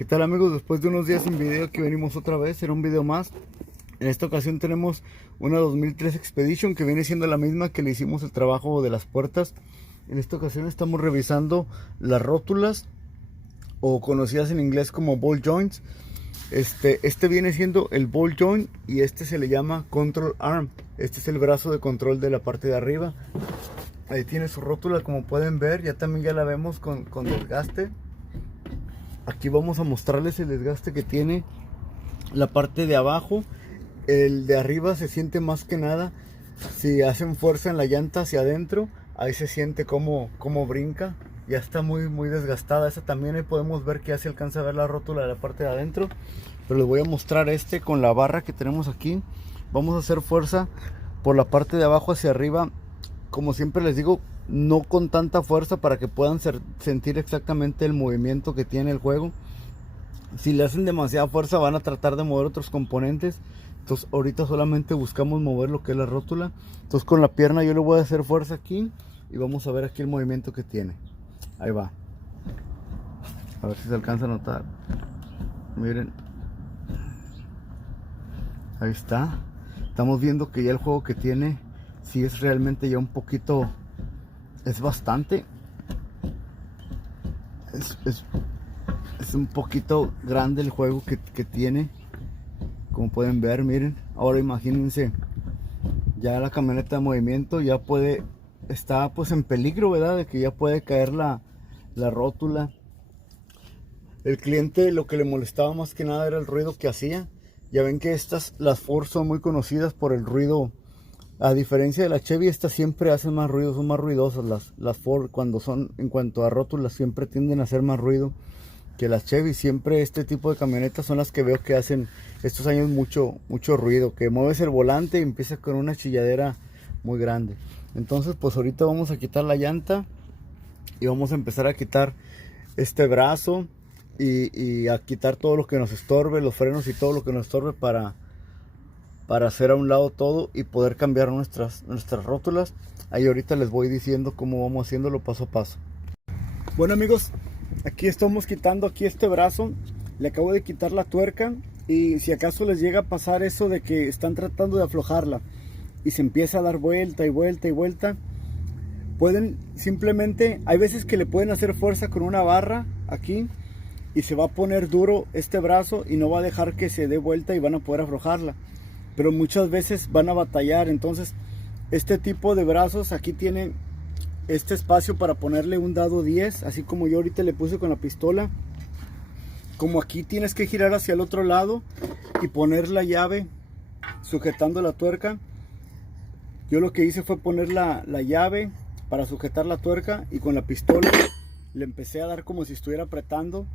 ¿Qué tal amigos? Después de unos días sin video, aquí venimos otra vez en un video más. En esta ocasión tenemos una 2003 Expedition que viene siendo la misma que le hicimos el trabajo de las puertas. En esta ocasión estamos revisando las rótulas, o conocidas en inglés como ball joints. Este viene siendo el ball joint y este se le llama control arm. Este es el brazo de control de la parte de arriba. Ahí tiene su rótula, como pueden ver, ya la vemos con desgaste. Aquí vamos a mostrarles el desgaste que tiene la parte de abajo. El de arriba se siente más que nada si hacen fuerza en la llanta hacia adentro. Ahí se siente como brinca. Ya está muy desgastada. Esa también ahí podemos ver que ya se alcanza a ver la rótula de la parte de adentro. Pero les voy a mostrar con la barra que tenemos aquí. Vamos a hacer fuerza por la parte de abajo hacia arriba. Como siempre les digo, no con tanta fuerza para que puedan sentir exactamente el movimiento que tiene el juego. Si le hacen demasiada fuerza van a tratar de mover otros componentes. Entonces ahorita solamente buscamos mover lo que es la rótula. Entonces con la pierna yo le voy a hacer fuerza aquí y vamos a ver aquí el movimiento que tiene. Ahí va. A ver si se alcanza a notar. Miren. Ahí está. Estamos viendo que ya el juego que tiene, sí es realmente ya un poquito, es bastante. Es un poquito grande el juego que tiene. Como pueden ver, miren. Ahora imagínense, ya la camioneta de movimiento ya está pues en peligro, ¿verdad? De que ya puede caer la rótula. El cliente lo que le molestaba más que nada era el ruido que hacía. Ya ven que las Ford son muy conocidas por el ruido. A diferencia de la Chevy, estas siempre hacen más ruido, son más ruidosas. Las Ford, cuando son, en cuanto a rótulas, siempre tienden a hacer más ruido que las Chevy. Siempre este tipo de camionetas son las que veo que hacen estos años mucho ruido. Que mueves el volante y empieza con una chilladera muy grande. Entonces pues ahorita vamos a quitar la llanta y vamos a empezar a quitar este brazo y a quitar todo lo que nos estorbe, los frenos y todo lo que nos estorbe para hacer a un lado todo y poder cambiar nuestras rótulas. Ahí ahorita les voy diciendo cómo vamos haciéndolo paso a paso. Bueno amigos, aquí estamos quitando aquí este brazo. Le acabo de quitar la tuerca y si acaso les llega a pasar eso de que están tratando de aflojarla y se empieza a dar vuelta y vuelta y vuelta, pueden simplemente, hay veces que le pueden hacer fuerza con una barra aquí y se va a poner duro este brazo y no va a dejar que se dé vuelta y van a poder aflojarla. Pero muchas veces van a batallar. Entonces este tipo de brazos aquí tiene este espacio para ponerle un dado 10, así como yo ahorita le puse con la pistola. Como aquí tienes que girar hacia el otro lado y poner la llave sujetando la tuerca, yo lo que hice fue poner la llave para sujetar la tuerca y con la pistola le empecé a dar como si estuviera apretando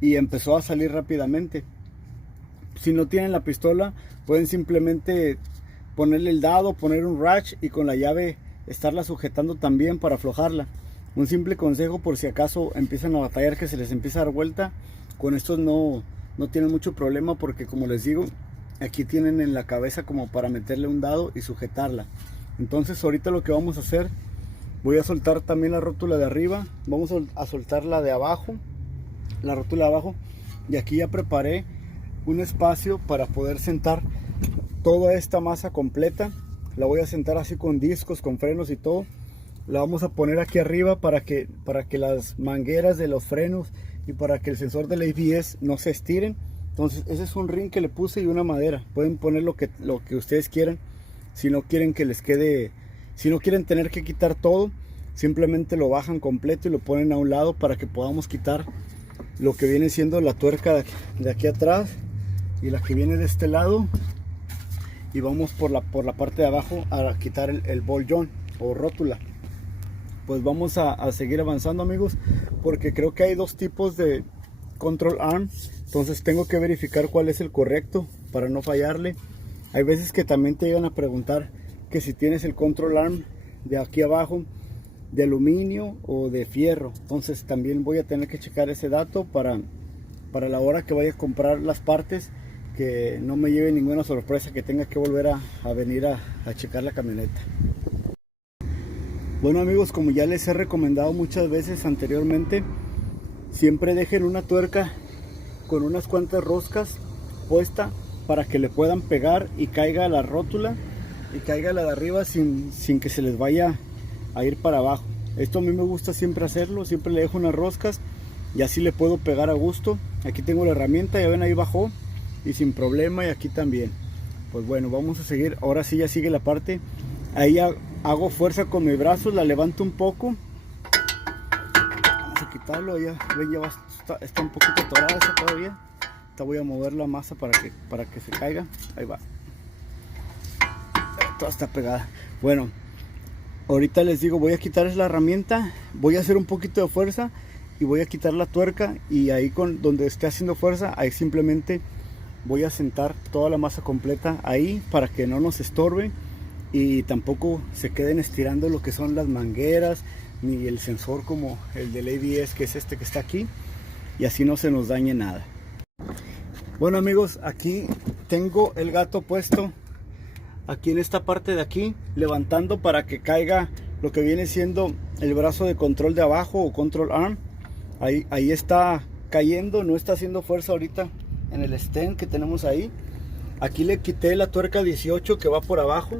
y empezó a salir rápidamente. Si no tienen la pistola, pueden simplemente ponerle el dado, poner un ratch y con la llave estarla sujetando también para aflojarla. Un simple consejo por si acaso empiezan a batallar, que se les empieza a dar vuelta. Con estos no tienen mucho problema porque, como les digo, aquí tienen en la cabeza como para meterle un dado y sujetarla. Entonces ahorita lo que vamos a hacer, voy a soltar también la rótula de arriba, vamos a soltar la de abajo, la rótula de abajo, y aquí ya preparé un espacio para poder sentar toda esta masa completa. La voy a sentar así con discos, con frenos y todo. La vamos a poner aquí arriba para que las mangueras de los frenos y para que el sensor del ABS no se estiren. Entonces ese es un ring que le puse y una madera. Pueden poner lo que ustedes quieran. Si no quieren que les quede, si no quieren tener que quitar todo, simplemente lo bajan completo y lo ponen a un lado para que podamos quitar lo que viene siendo la tuerca de aquí atrás y la que viene de este lado, y vamos por la parte de abajo a quitar el ball joint o rótula. Pues vamos a seguir avanzando amigos, porque creo que hay dos tipos de control arm. Entonces tengo que verificar cuál es el correcto para no fallarle. Hay veces que también te llegan a preguntar que si tienes el control arm de aquí abajo de aluminio o de fierro. Entonces también voy a tener que checar ese dato para la hora que vaya a comprar las partes, que no me lleve ninguna sorpresa que tenga que volver a venir a checar la camioneta. Bueno amigos, como ya les he recomendado muchas veces anteriormente, siempre dejen una tuerca con unas cuantas roscas puesta para que le puedan pegar y caiga la rótula y caiga la de arriba sin que se les vaya a ir para abajo. Esto a mí me gusta siempre hacerlo, siempre le dejo unas roscas y así le puedo pegar a gusto. Aquí tengo la herramienta, ya ven, ahí bajó y sin problema, y aquí también. Pues bueno, vamos a seguir. Ahora sí ya sigue la parte. Ahí hago fuerza con mi brazo, la levanto un poco. Vamos a quitarlo, ya ven, ya está un poquito atorada esa todavía. Esta voy a mover la masa para que se caiga. Ahí va. Toda está pegada. Bueno, ahorita les digo, voy a quitar la herramienta, voy a hacer un poquito de fuerza y voy a quitar la tuerca, y ahí donde esté haciendo fuerza, ahí simplemente voy a sentar toda la masa completa ahí para que no nos estorbe y tampoco se queden estirando lo que son las mangueras ni el sensor como el del ABS, que es este que está aquí, y así no se nos dañe nada. Bueno amigos, aquí tengo el gato puesto aquí en esta parte de aquí, levantando para que caiga lo que viene siendo el brazo de control de abajo o control arm. Ahí está cayendo, no está haciendo fuerza ahorita en el stand que tenemos ahí. Aquí le quité la tuerca 18 que va por abajo,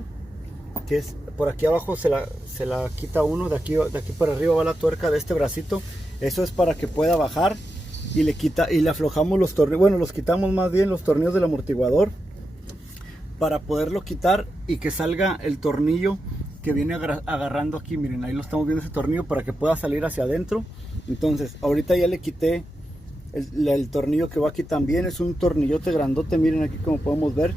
que es por aquí abajo, se la quita uno, de aquí para arriba va la tuerca de este bracito. Eso es para que pueda bajar, y le aflojamos los tornillos, bueno, los quitamos más bien los tornillos del amortiguador para poderlo quitar y que salga el tornillo que viene agarrando aquí. Miren, ahí lo estamos viendo, ese tornillo, para que pueda salir hacia adentro. Entonces ahorita ya le quité el tornillo que va aquí también. Es un tornillote grandote, miren aquí como podemos ver,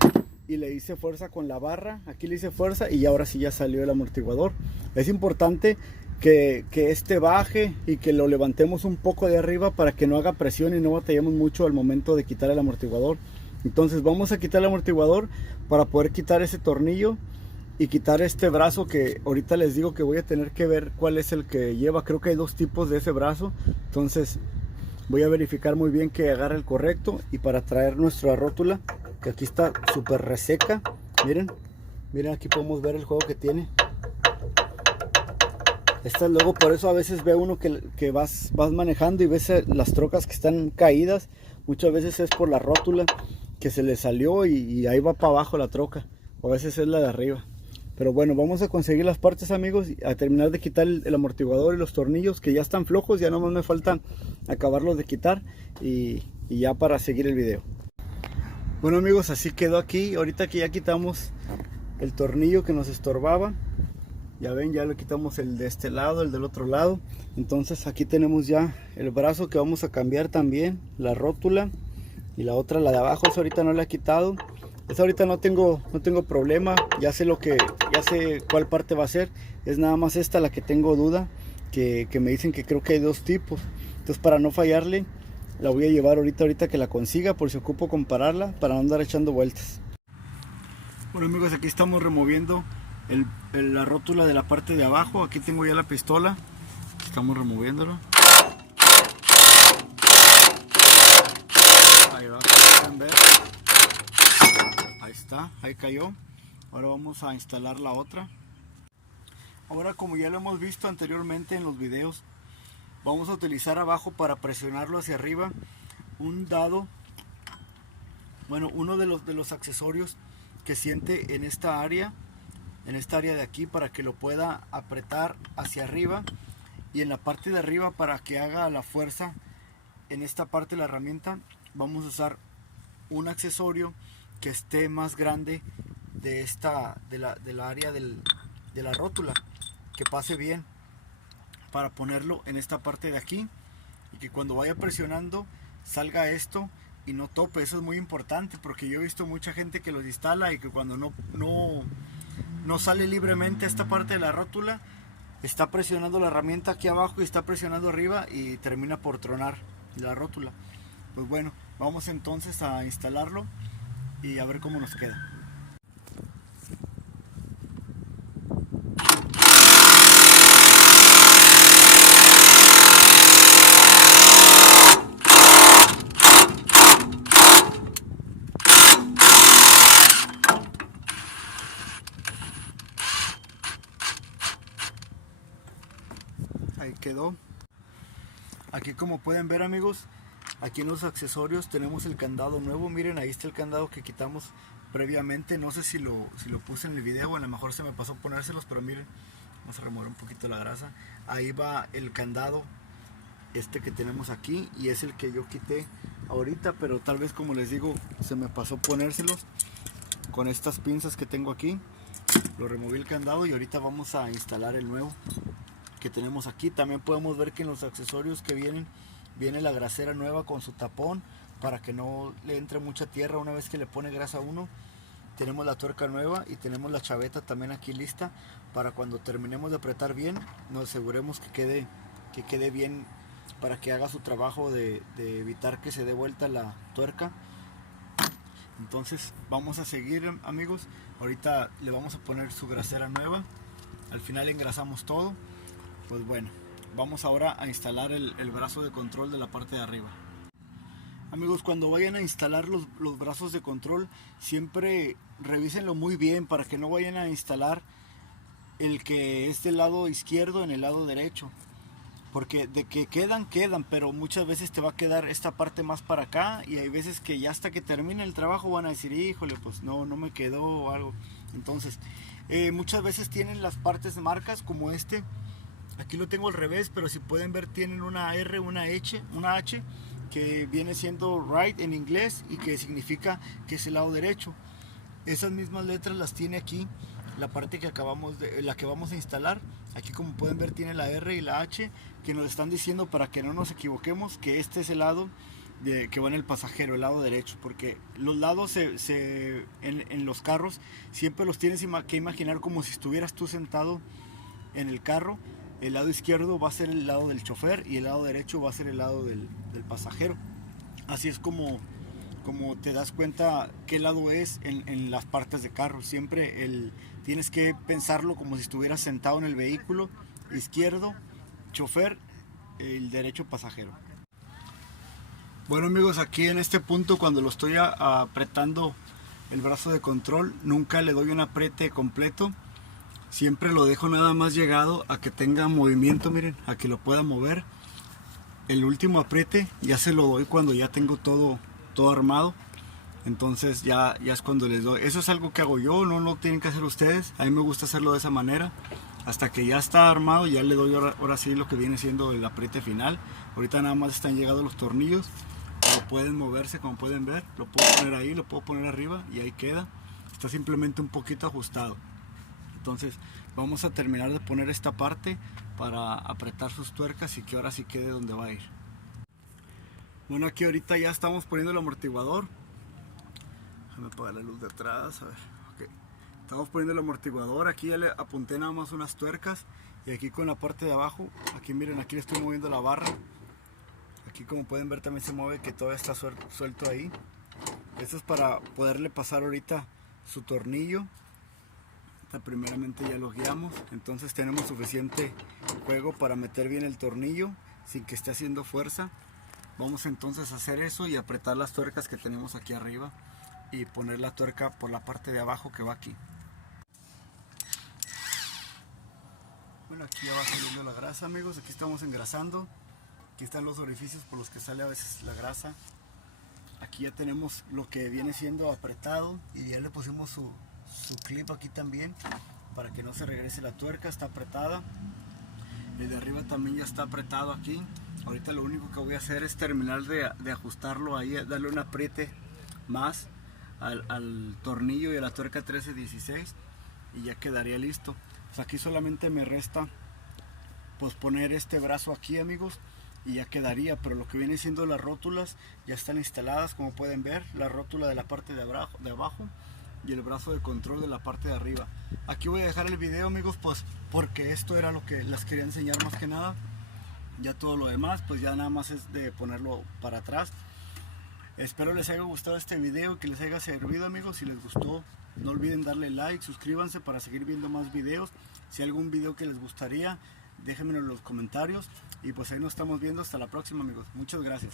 y le hice fuerza con la barra. Aquí le hice fuerza y ahora sí ya salió el amortiguador. Es importante que este baje y que lo levantemos un poco de arriba para que no haga presión y no batallemos mucho al momento de quitar el amortiguador. Entonces vamos a quitar el amortiguador para poder quitar ese tornillo y quitar este brazo, que ahorita les digo que voy a tener que ver cuál es el que lleva. Creo que hay dos tipos de ese brazo, entonces voy a verificar muy bien que agarre el correcto. Y para traer nuestra rótula, que aquí está súper reseca, miren aquí podemos ver el juego que tiene. Luego, por eso a veces ve uno que vas manejando y ves las trocas que están caídas. Muchas veces es por la rótula que se le salió y ahí va para abajo la troca, o a veces es la de arriba. Pero bueno, vamos a conseguir las partes amigos, a terminar de quitar el amortiguador y los tornillos que ya están flojos. Ya nomás me faltan acabarlos de quitar y ya para seguir el video. Bueno amigos, así quedó aquí. Ahorita que ya quitamos el tornillo que nos estorbaba, ya ven, ya le quitamos el de este lado, el del otro lado. Entonces aquí tenemos ya el brazo que vamos a cambiar también, la rótula, y la otra, la de abajo, esa ahorita no la he quitado. Esa ahorita no tengo problema, ya sé cuál parte va a ser. Es nada más esta la que tengo duda, que me dicen que creo que hay dos tipos. Entonces para no fallarle, la voy a llevar ahorita que la consiga, por si ocupo compararla, para no andar echando vueltas. Bueno amigos, aquí estamos removiendo la rótula de la parte de abajo. Aquí tengo ya la pistola, estamos removiéndolo. Ahí va, pueden ver. Ahí está, ahí cayó. Ahora vamos a instalar la otra. Ahora, como ya lo hemos visto anteriormente en los videos, vamos a utilizar abajo para presionarlo hacia arriba un dado, bueno, uno de los accesorios que siente en esta área de aquí, para que lo pueda apretar hacia arriba, y en la parte de arriba para que haga la fuerza. En esta parte de la herramienta vamos a usar un accesorio que esté más grande de la área de la rótula, que pase bien, para ponerlo en esta parte de aquí, y que cuando vaya presionando salga esto y no tope. Eso es muy importante, porque yo he visto mucha gente que los instala y que cuando no sale libremente esta parte de la rótula, está presionando la herramienta aquí abajo y está presionando arriba y termina por tronar la rótula. Pues bueno, vamos entonces a instalarlo y a ver cómo nos queda. Ahí quedó. Aquí, como pueden ver amigos, Aquí en los accesorios tenemos el candado nuevo. Miren, ahí está el candado que quitamos previamente. No sé si lo puse en el video, o a lo mejor se me pasó ponérselos, pero miren, vamos a remover un poquito la grasa. Ahí va el candado que tenemos aquí, y es el que yo quité ahorita, pero tal vez, como les digo, se me pasó ponérselos. Con estas pinzas que tengo aquí lo removí el candado, y ahorita vamos a instalar el nuevo que tenemos aquí. También podemos ver que en los accesorios que viene la grasera nueva con su tapón para que no le entre mucha tierra una vez que le pone grasa a uno. Tenemos la tuerca nueva y tenemos la chaveta también aquí lista para cuando terminemos de apretar bien, nos aseguremos que quede bien, para que haga su trabajo de evitar que se dé vuelta la tuerca. Entonces vamos a seguir, amigos. Ahorita le vamos a poner su grasera nueva. Al final engrasamos todo. Pues bueno, vamos ahora a instalar el brazo de control de la parte de arriba. Amigos, cuando vayan a instalar los brazos de control, siempre revísenlo muy bien para que no vayan a instalar el que es del lado izquierdo en el lado derecho. Porque de que quedan, pero muchas veces te va a quedar esta parte más para acá, y hay veces que ya hasta que termine el trabajo van a decir, híjole, pues no me quedó o algo. Entonces, muchas veces tienen las partes marcas como este. Aquí lo tengo al revés, pero si pueden ver tienen una R, una H, que viene siendo right en inglés y que significa que es el lado derecho. Esas mismas letras las tiene aquí la parte que la que vamos a instalar. Aquí, como pueden ver, tiene la R y la H, que nos están diciendo, para que no nos equivoquemos, que este es el lado que va en el pasajero, el lado derecho, porque los lados en los carros siempre los tienes que imaginar como si estuvieras tú sentado en el carro. El lado izquierdo va a ser el lado del chofer y el lado derecho va a ser el lado del pasajero. Así es como te das cuenta qué lado es en las partes de carro. Siempre tienes que pensarlo como si estuvieras sentado en el vehículo. Izquierdo, chofer, el derecho, pasajero. Bueno, amigos, aquí en este punto, cuando lo estoy apretando el brazo de control, nunca le doy un apriete completo. Siempre lo dejo nada más llegado a que tenga movimiento, miren, a que lo pueda mover. El último apriete ya se lo doy cuando ya tengo todo armado. Entonces ya es cuando les doy. Eso es algo que hago yo, no lo tienen que hacer ustedes. A mí me gusta hacerlo de esa manera. Hasta que ya está armado, ya le doy ahora sí lo que viene siendo el apriete final. Ahorita nada más están llegando los tornillos. Pero pueden moverse, como pueden ver. Lo puedo poner ahí, lo puedo poner arriba y ahí queda. Está simplemente un poquito ajustado. Entonces vamos a terminar de poner esta parte para apretar sus tuercas y que ahora sí quede donde va a ir. Bueno, aquí ahorita ya estamos poniendo el amortiguador. Déjame apagar la luz de atrás, a ver. Okay. Estamos poniendo el amortiguador. Aquí ya le apunté nada más unas tuercas, y aquí con la parte de abajo, aquí miren, aquí le estoy moviendo la barra. Aquí, como pueden ver, también se mueve, que todavía está suelto ahí. Esto es para poderle pasar ahorita su tornillo. Primeramente ya lo guiamos, entonces tenemos suficiente juego para meter bien el tornillo sin que esté haciendo fuerza. Vamos entonces a hacer eso y apretar las tuercas que tenemos aquí arriba y poner la tuerca por la parte de abajo que va aquí. Bueno, aquí ya va saliendo la grasa, amigos. Aquí estamos engrasando. Aquí están los orificios por los que sale a veces la grasa. Aquí ya tenemos lo que viene siendo apretado, y ya le pusimos su clip aquí también para que no se regrese la tuerca. Está apretada. El de arriba también ya está apretado aquí. Ahorita lo único que voy a hacer es terminar de ajustarlo ahí, darle un apriete más al tornillo y a la tuerca 1316, y ya quedaría listo. Pues aquí solamente me resta pues poner este brazo aquí, amigos, y ya quedaría. Pero lo que viene siendo las rótulas ya están instaladas, como pueden ver, la rótula de la parte de abajo y el brazo de control de la parte de arriba. Aquí voy a dejar el video, amigos, pues porque esto era lo que les quería enseñar más que nada. Ya todo lo demás pues ya nada más es de ponerlo para atrás. Espero les haya gustado este video, que les haya servido, amigos. Si les gustó, no olviden darle like, suscríbanse para seguir viendo más videos. Si hay algún video que les gustaría, déjenmelo en los comentarios, y pues ahí nos estamos viendo. Hasta la próxima, amigos. Muchas gracias.